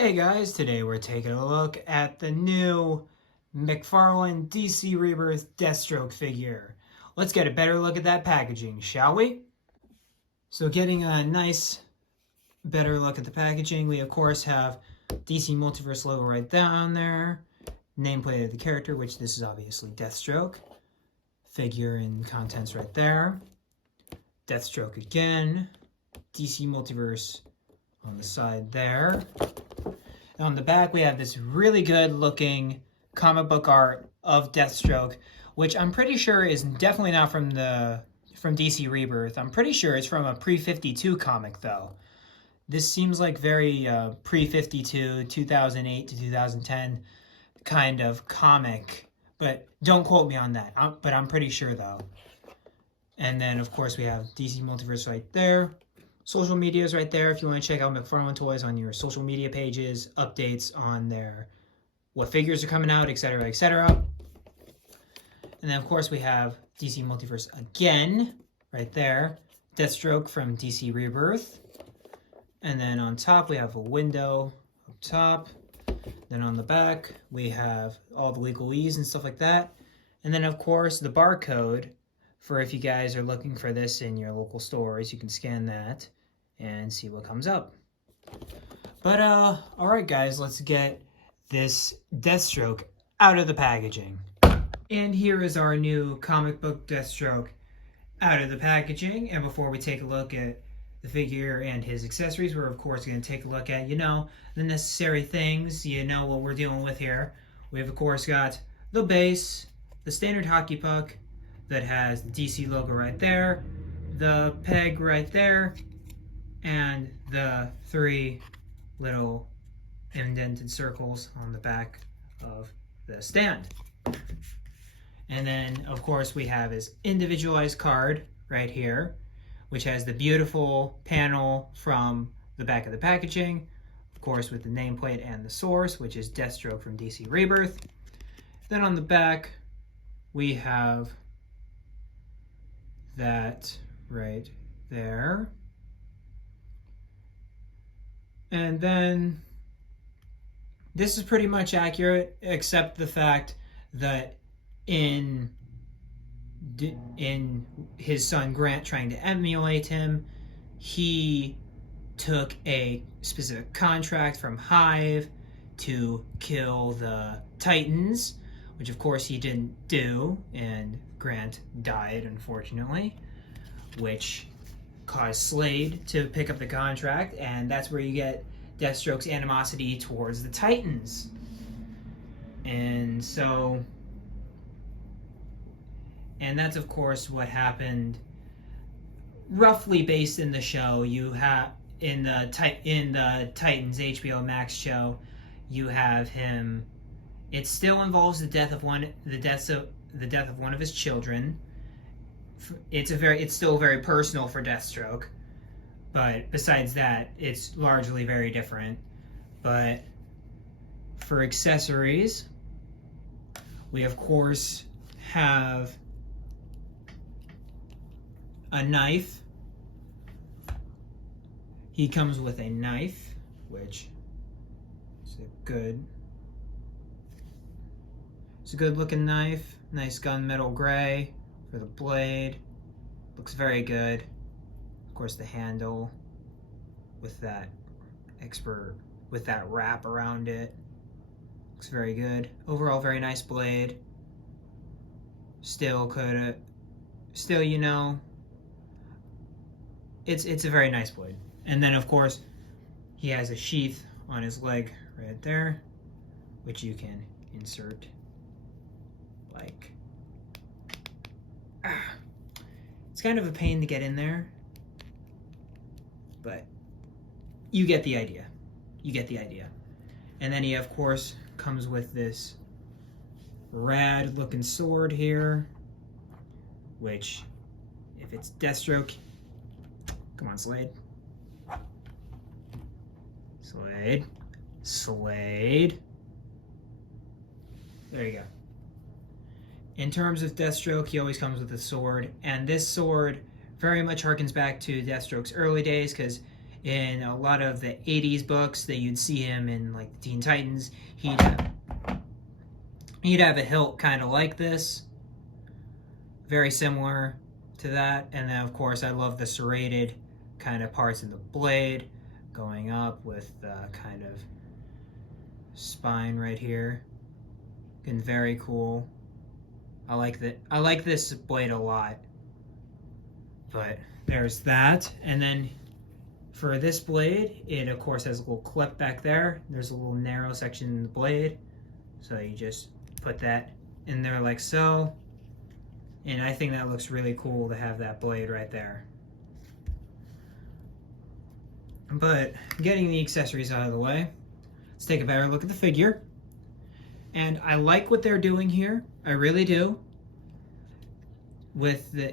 Hey guys, today we're taking a look at the new McFarlane DC Rebirth Deathstroke figure. Let's get a better look at that packaging, shall we? So getting a nice, better look at the packaging, we of course have DC Multiverse logo right down there, nameplate of the character, which this is obviously Deathstroke, figure and contents right there, Deathstroke again, DC Multiverse on the side there. On the back, we have this really good looking comic book art of Deathstroke, which I'm pretty sure is definitely not from DC Rebirth. I'm pretty sure it's from a pre-52 comic, though. This seems like very pre-52, 2008 to 2010 kind of comic, but don't quote me on that. But I'm pretty sure, though. And then, of course, we have DC Multiverse right there. Social media is right there if you want to check out McFarlane Toys on your social media pages, updates on their what figures are coming out, etc., etc. And then, of course, we have DC Multiverse again, right there. Deathstroke from DC Rebirth. And then on top, we have a window up top. Then on the back, we have all the legalese and stuff like that. And then, of course, the barcode for if you guys are looking for this in your local stores, you can scan that and see what comes up. But alright guys, let's get this Deathstroke out of the packaging. And here is our new comic book Deathstroke out of the packaging. And before we take a look at the figure and his accessories, we're of course going to take a look at, the necessary things, what we're dealing with here. We've of course got the base, the standard hockey puck that has the DC logo right there, the peg right there, and the 3 little indented circles on the back of the stand. And then, of course, we have his individualized card right here, which has the beautiful panel from the back of the packaging, of course, with the nameplate and the source, which is Deathstroke from DC Rebirth. Then on the back, we have that right there. And then this is pretty much accurate, except the fact that in his son Grant trying to emulate him, he took a specific contract from Hive to kill the Titans, which of course he didn't do, and Grant died, unfortunately, which caused Slade to pick up the contract, and that's where you get Deathstroke's animosity towards the Titans. And that's of course what happened, roughly based in the show. You have in the Titans HBO Max show, you have him. It still involves the death of one of his children. It's still very personal for Deathstroke, but besides that, it's largely very different. But for accessories, we of course have a knife. He comes with a knife, which is it's a good looking knife. Nice gunmetal gray for the blade. Looks very good. Of course, the handle with that wrap around it. Looks very good. Overall, very nice blade. Still, it's a very nice blade. And then, of course, he has a sheath on his leg right there, which you can insert like. It's kind of a pain to get in there, but you get the idea. And then he, of course, comes with this rad looking sword here, which, if it's Deathstroke, come on, Slade. There you go. In terms of Deathstroke, he always comes with a sword, and this sword very much harkens back to Deathstroke's early days, because in a lot of the 80s books that you'd see him in, like the Teen Titans. He'd have a hilt kind of like this, very similar to that. And then of course I love the serrated kind of parts in the blade going up with the kind of spine right here. Looking very cool. I like this blade a lot. But there's that. And then for this blade, it of course has a little clip back there. There's a little narrow section in the blade. So you just put that in there like so. And I think that looks really cool to have that blade right there. But getting the accessories out of the way, let's take a better look at the figure. And I like what they're doing here. I really do.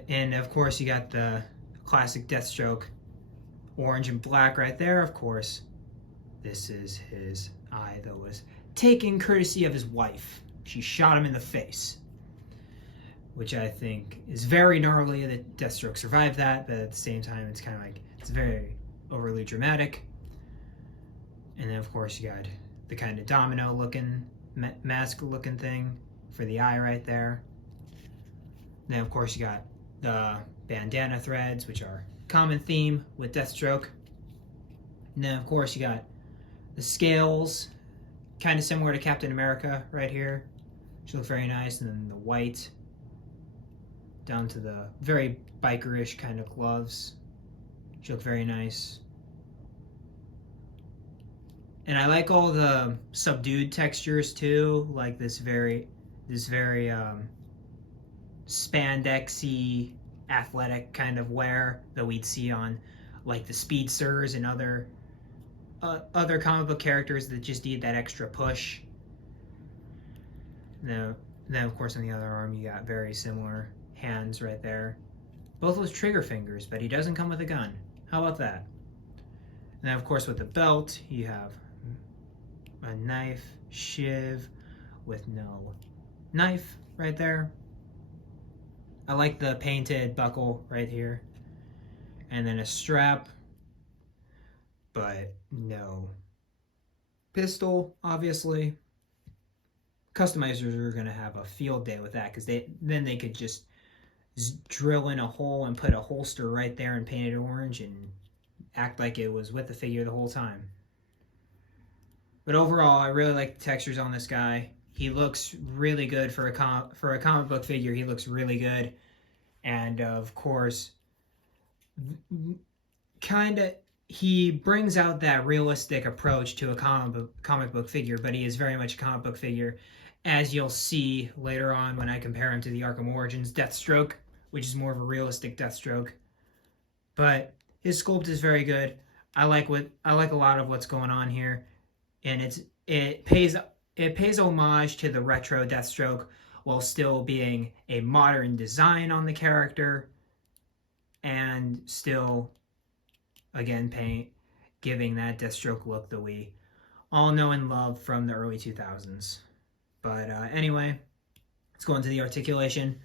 And of course you got the classic Deathstroke orange and black right there. Of course, this is his eye that was taken courtesy of his wife. She shot him in the face, which I think is very gnarly that Deathstroke survived that, but at the same time it's kind of like, it's very overly dramatic. And then of course you got the kind of domino looking, mask looking thing for the eye right there. And then of course you got the bandana threads, which are a common theme with Deathstroke. And then of course you got the scales, kind of similar to Captain America right here, which look very nice. And then the white down to the very bikerish kind of gloves, which look very nice. And I like all the subdued textures too, like this very spandexy athletic kind of wear that we'd see on like the speedsters and other comic book characters that just need that extra push. Then of course on the other arm you got very similar hands right there, both with trigger fingers, but he doesn't come with a gun. How about that? And then of course with the belt you have a knife shiv with no knife right there. I like the painted buckle right here. And then a strap, but no pistol, obviously. Customizers are going to have a field day with that, because then they could just drill in a hole and put a holster right there and paint it orange and act like it was with the figure the whole time. But overall, I really like the textures on this guy. He looks really good for a comic book figure. He looks really good. And of course, he brings out that realistic approach to a comic book figure, but he is very much a comic book figure, as you'll see later on when I compare him to the Arkham Origins Deathstroke, which is more of a realistic Deathstroke. But his sculpt is very good. I like a lot of what's going on here, and it pays homage to the retro Deathstroke while still being a modern design on the character, and still, again, giving that Deathstroke look that we all know and love from the early 2000s. But anyway, let's go into the articulation.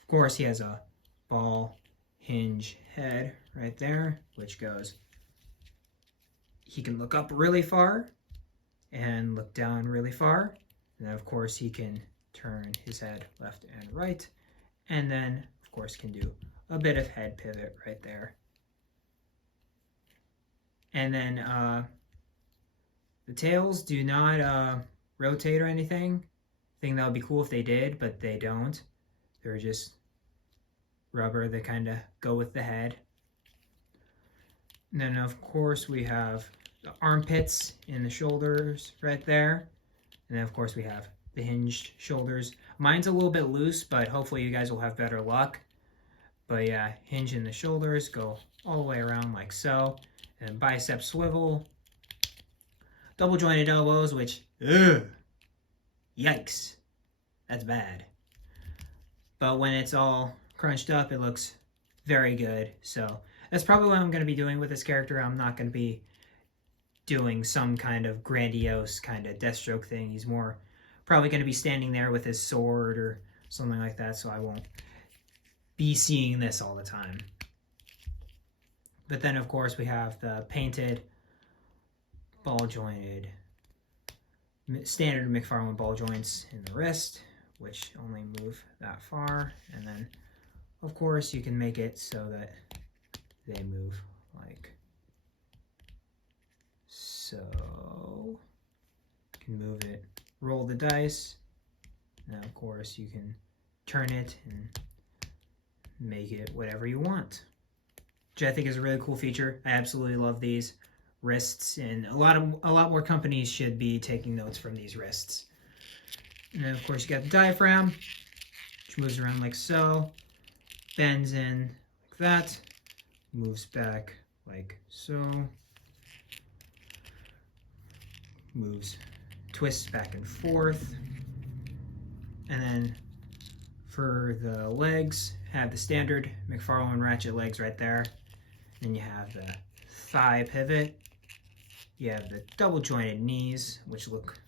Of course, he has a ball hinge head right there, which goes, he can look up really far and look down really far. And then, of course, he can turn his head left and right. And then, of course, can do a bit of head pivot right there. And then the tails do not rotate or anything. I think that would be cool if they did, but they don't. They're just rubber that kind of go with the head. And then, of course, we have the armpits and the shoulders right there. And then, of course, we have the hinged shoulders. Mine's a little bit loose, but hopefully you guys will have better luck. But yeah, hinge in the shoulders, go all the way around like so. And bicep swivel. Double jointed elbows, which, yikes, that's bad. But when it's all crunched up, it looks very good. So that's probably what I'm going to be doing with this character. I'm not going to be doing some kind of grandiose kind of Deathstroke thing. He's more probably going to be standing there with his sword or something like that, so I won't be seeing this all the time. But then, of course, we have the painted, ball-jointed, standard McFarlane ball joints in the wrist, which only move that far. And then, of course, you can make it so that they move like so. You can move it, roll the dice. Now, of course, you can turn it and make it whatever you want, which I think is a really cool feature. I absolutely love these wrists, and a lot more companies should be taking notes from these wrists. And then, of course, you got the diaphragm, which moves around like so, bends in like that, moves back like so, twists back and forth. And then for the legs, have the standard McFarlane ratchet legs right there. Then you have the thigh pivot. You have the double jointed knees, which look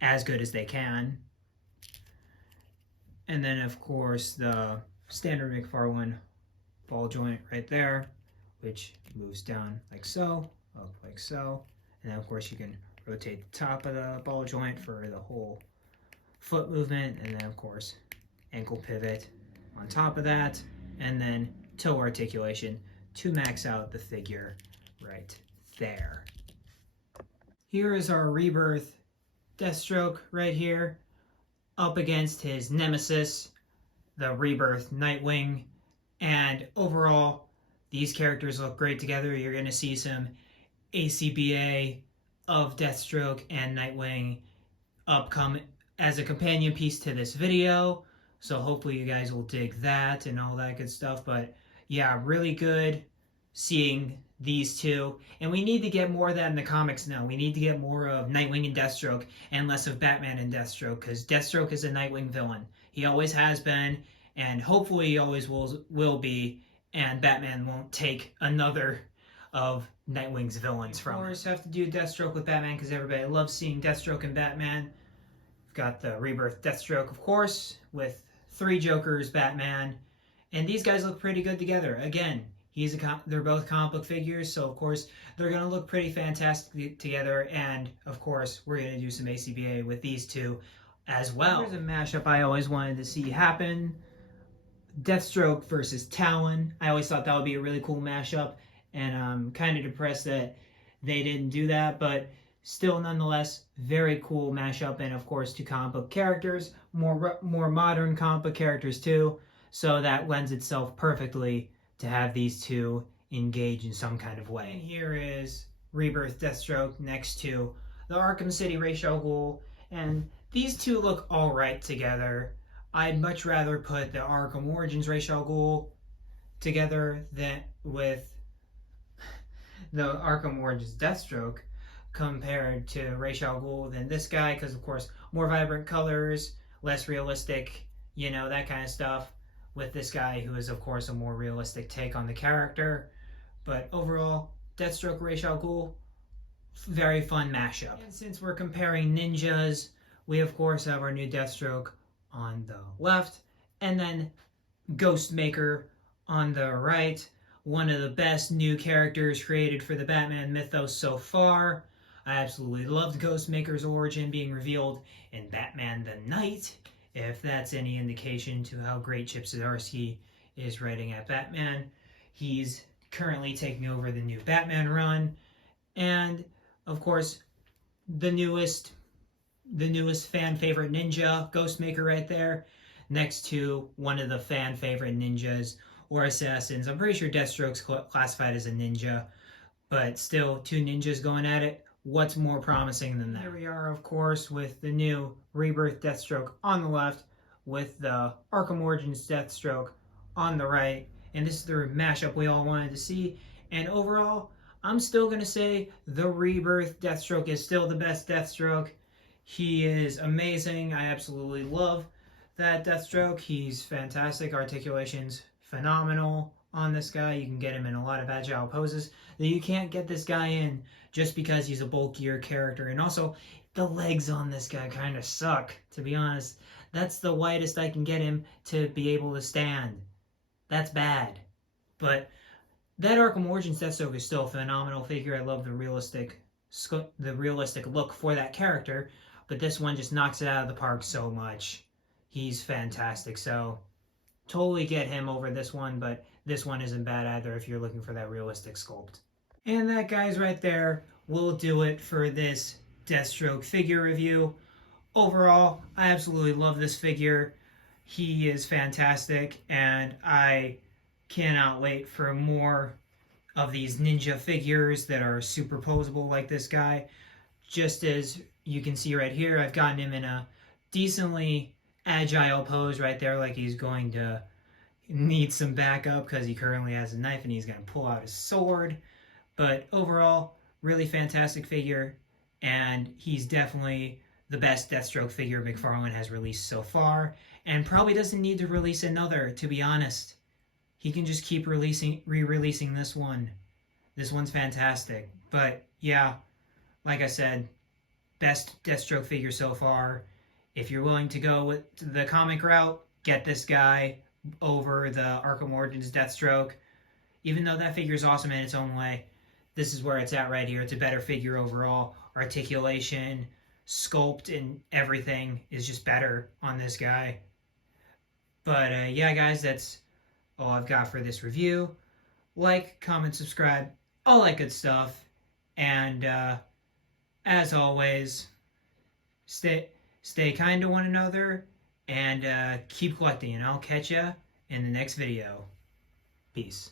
as good as they can. And then, of course, the standard McFarlane ball joint right there, which moves down like so, up like so. And then, of course, you can rotate the top of the ball joint for the whole foot movement. And then, of course, ankle pivot on top of that. And then toe articulation to max out the figure right there. Here is our Rebirth Deathstroke right here, up against his nemesis, the Rebirth Nightwing. And overall, these characters look great together. You're going to see some ACBA of Deathstroke and Nightwing upcoming as a companion piece to this video. So hopefully you guys will dig that and all that good stuff. But yeah, really good seeing these two. And we need to get more of that in the comics now. We need to get more of Nightwing and Deathstroke and less of Batman and Deathstroke, because Deathstroke is a Nightwing villain. He always has been, and hopefully he always will be, and Batman won't take another of Nightwing's villains from him. Of course, have to do Deathstroke with Batman because everybody loves seeing Deathstroke and Batman. We've got the Rebirth Deathstroke, of course, with 3 Jokers, Batman, and these guys look pretty good together. Again, they're both comic book figures, so of course they're going to look pretty fantastic together, and of course we're going to do some ACBA with these two as well. Here's a mashup I always wanted to see happen. Deathstroke versus Talon. I always thought that would be a really cool mashup, and I'm kind of depressed that they didn't do that, but still nonetheless very cool mashup. And of course 2 comic book characters, more modern comic book characters too, so that lends itself perfectly to have these two engage in some kind of way. And here is Rebirth Deathstroke next to the Arkham City Ra's al Ghul, and these two look alright together. I'd much rather put the Arkham Origins Ra's al Ghul together than with the Arkham Origins Deathstroke compared to Ra's al Ghul than this guy, because of course more vibrant colors, less realistic, you know, that kind of stuff, with this guy who is of course a more realistic take on the character. But overall, Deathstroke Ra's al Ghul, very fun mashup. And since we're comparing ninjas, we of course have our new Deathstroke on the left, and then Ghostmaker on the right. One of the best new characters created for the Batman mythos so far. I absolutely loved Ghostmaker's origin being revealed in Batman the Knight, if that's any indication to how great Chip Zdarsky is writing at Batman. He's currently taking over the new Batman run, and of course the newest fan favorite ninja, Ghostmaker, right there, next to one of the fan favorite ninjas or assassins. I'm pretty sure Deathstroke's classified as a ninja, but still 2 ninjas going at it. What's more promising than that? Here we are, of course, with the new Rebirth Deathstroke on the left, with the Arkham Origins Deathstroke on the right, and this is the mashup we all wanted to see. And overall, I'm still going to say the Rebirth Deathstroke is still the best Deathstroke. He is amazing. I absolutely love that Deathstroke. He's fantastic. Articulation's phenomenal on this guy. You can get him in a lot of agile poses that you can't get this guy in just because he's a bulkier character. And also, the legs on this guy kind of suck, to be honest. That's the widest I can get him to be able to stand. That's bad. But That Arkham Origins Deathstroke is still a phenomenal figure. I love the realistic look for that character, but this one just knocks it out of the park so much. He's fantastic. So totally get him over this one, but this one isn't bad either if you're looking for that realistic sculpt. And that, guys, right there will do it for this Deathstroke figure review. Overall, I absolutely love this figure. He is fantastic, and I cannot wait for more of these ninja figures that are superposable like this guy. Just as you can see right here, I've gotten him in a decently agile pose right there, like he's going to need some backup because he currently has a knife and he's going to pull out his sword. But overall, really fantastic figure, and he's definitely the best Deathstroke figure McFarlane has released so far, and probably doesn't need to release another, to be honest. He can just keep re-releasing this one. This one's fantastic. But yeah, like I said, best Deathstroke figure so far. If you're willing to go with the comic route, get this guy over the Arkham Origins Deathstroke. Even though that figure is awesome in its own way, this is where it's at right here. It's a better figure overall. Articulation, sculpt, and everything is just better on this guy. But yeah, guys, that's all I've got for this review. Like, comment, subscribe, all that good stuff. And as always, stay kind to one another and keep collecting. And I'll catch ya in the next video. Peace.